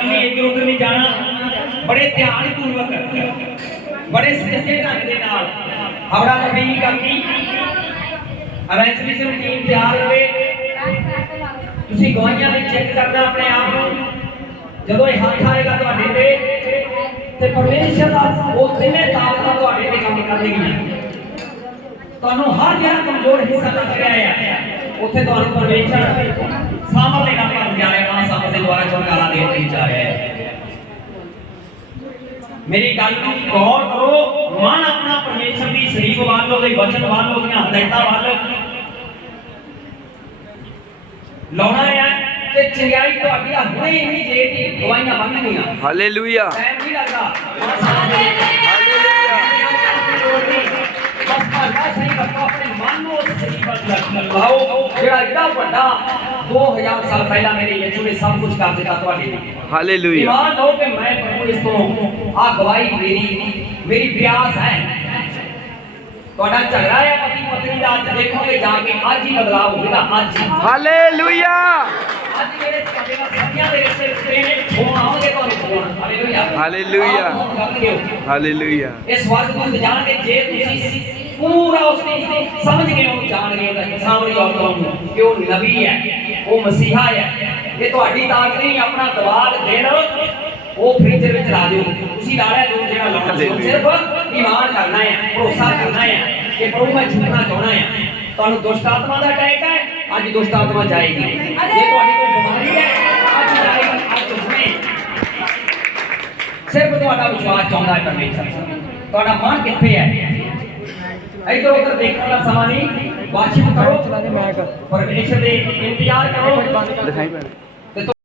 ਕਰਨੀ ਇੱਧਰ ਉੱਧਰ ਨਹੀਂ ਜਾਣਾ। ਬੜੇ ਧਿਆਨ ਪੂਰਵਕ ਬੜੇ ਸਿੱਧੇ ਢੰਗ ਦੇ ਨਾਲ। ਹਵੜਾ ਲਫੀ ਕਰਨੀ ਅਰੈਂਜਮੈਂਟ ਟੀਮ ਤਿਆਰ ਰਵੇ ਤੁਸੀਂ ਗਵਾਹੀਆਂ ਲਈ ਚੈੱਕ ਕਰਨਾ ਆਪਣੇ ਆਪ ਨੂੰ। ਜਦੋਂ ਇਹ ਹੱਥ ਆਏਗਾ ਤੁਹਾਡੇ ਤੇ ਤੇ ਪਰਮੇਸ਼ਰ ਦਾ ਉਹ ਤਿੰਨੇ ਤਾਕਤਾਂ ਤੁਹਾਡੇ ਤੇ ਕੰਮ ਕਰਨਗੀਆਂ ਤੁਹਾਨੂੰ ਹਰ ਜਿਹੜਾ ਕਮਜ਼ੋਰ ਹਿੱਸਾ ਲੱਗ ਰਿਹਾ ਹੈ ਉੱਥੇ ਤੁਹਾਨੂੰ ਪਰਮੇਸ਼ਰ ਸਾਹਮਣੇ ਕੰਮ ਚਮਕਾਰਾ ਦੇਣ ਲਈ ਜਾ ਰਿਹਾ ਹੈ। ਮੇਰੀ ਗੱਲ ਨੂੰ ਗੌਰ ਕਰੋ ਮਨ ਆਪਣਾ ਪਰਮੇਸ਼ਰ ਦੀ ਸਰੀਫ ਵੱਲ ਉਹਦੇ ਵਚਨ ਵੱਲ ਉਹਦੀਆਂ ਹਦਾਇਤਾਂ ਵੱਲ। ਲਾਉਣਾ ਹੈ ਤੇ ਚੰਗਿਆਈ ਤੁਹਾਡੀ ਹੁਣੇ ਹੀ ਜੇ ਦੀ ਗਵਾਹੀਆਂ ਮੰਗਣੀਆਂ ਹਾਲੇਲੂਇਆ ਟਾਈਮ ਨਹੀਂ ਲੱਗਦਾ। ਉਸ ਸਹੀ ਵੱਲ ਲਾਓ ਜਿਹੜਾ ਏਡਾ ਵੱਡਾ 2000 ਸਾਲ ਪਹਿਲਾਂ ਮੇਰੇ ਯਿਸੂ ਨੇ ਸਭ ਕੁਝ ਕਰ ਦਿੱਤਾ ਤੁਹਾਡੇ ਲਈ ਹਾਲੇਲੂਇਆ ਇਮਾਨ ਹੋ ਕਿ ਮੈਂ ਪ੍ਰਭੂ ਇਸ ਤੋਂ ਆ ਗਵਾਹੀ ਮੇਰੀ ਮੇਰੀ ਪ੍ਰਯਾਸ ਹੈ ਤੁਹਾਡਾ ਝਗੜਾ ਹੈ ਪਤੀ ਪਤਨੀ ਦਾ ਅੱਜ ਦੇਖੋਗੇ ਜਾ ਕੇ ਅੱਜ ਹੀ ਬਦਲਾਅ ਹੋਵੇਗਾ ਅੱਜ ਹੀ ਹਾਲੇਲੂਇਆ ਅੱਜ ਮੇਰੇ ਤੁਹਾਡੇ ਨਾਲ ਸਾਥੀਆਂ ਦੇ ਰਿਸ਼ਤੇ ਰਿਸ਼ਤੇ ਨੇ ਫੋਨ ਆਉਣਗੇ ਤੁਹਾਨੂੰ ਫੋਨ ਹਾਲੇਲੂਇਆ ਹਾਲੇਲੂਇਆ। ਆਪ ਫੋਨ ਕਰਨਗੇ ਉਹ। ਹਾਲੇਲੂਇਆ ਪੂਰਾ ਉਸ ਸਮਝ ਗਏ ਹੋ ਜਾਣਗੇ ਤਾਂ ਸਾਹਮਣੇ ਆਉਂਦਾ ਨੂੰ ਕਿ ਉਹ ਨਬੀ ਹੈ, ਉਹ ਮਸੀਹਾ ਹੈ। ਇਹ ਤੁਹਾਡੀ ਤਾਕਤ ਨਹੀਂ, ਆਪਣਾ ਦਬਾਅ ਦੇਣ, ਉਹ ਫ੍ਰਿਜ ਵਿੱਚ ਲਾ ਦਿਓ। ਤੁਸੀਂ ਲਾੜਾ ਜੋ ਜਿਹੜਾ ਲਾਉਣਾ ਸਿਰਫ ਈਮਾਨ ਕਰਨਾ ਹੈ, ਭਰੋਸਾ ਕਰਨਾ ਹੈ, ਕਿ ਪ੍ਰਭੂ ਮੈਂ ਝੁਕਣਾ ਚਾਹਣਾ ਹੈ। ਤੁਹਾਨੂੰ ਦੁਸ਼ਟ ਆਤਮਾ ਦਾ ਅਟੈਕ ਹੈ, ਅੱਜ ਦੁਸ਼ਟ ਆਤਮਾ ਜਾਏਗੀ। ਜੇ ਤੁਹਾਡੀ ਕੋਈ ਬਿਮਾਰੀ ਹੈ, ਅੱਜ ਜਾਏਗੀ, ਅੱਜ ਹੁਣੇ ਸਿਰਫ ਤੁਹਾਡਾ ਵਿਸ਼ਵਾਸ ਚਾਹੁੰਦਾ ਹੈ ਪਰਮੇਸ਼ਰ। ਤੁਹਾਡਾ ਮਨ ਕਿੱਥੇ ਹੈ? ਇਧਰ ਉਧਰ ਦੇਖਣ ਦਾ ਸਮਾਂ ਨਹੀਂ। ਵਾਸ਼ਿਪ ਕਰੋ। ਪਰਮੇਸ਼ਰ ਦੇ ਇੰਤਜ਼ਾਰ ਕਰੋ। ਦਿਖਾਈ ਭੈਣ